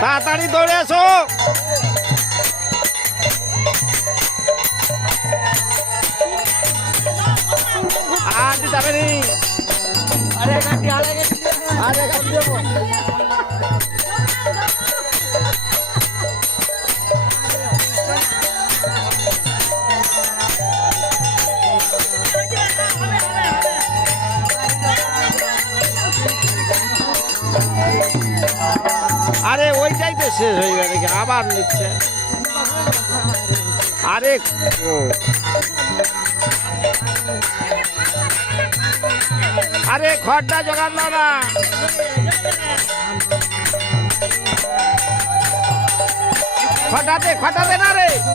তাড়াতাড়ি দৌড়ে এসো। আর যাবে নি। আরে ওইটাই তো শেষ হয়ে গেল, আবার নিচ্ছে। আরে আরে খড়টা জোগাড় দাও না, খটাতে না রে।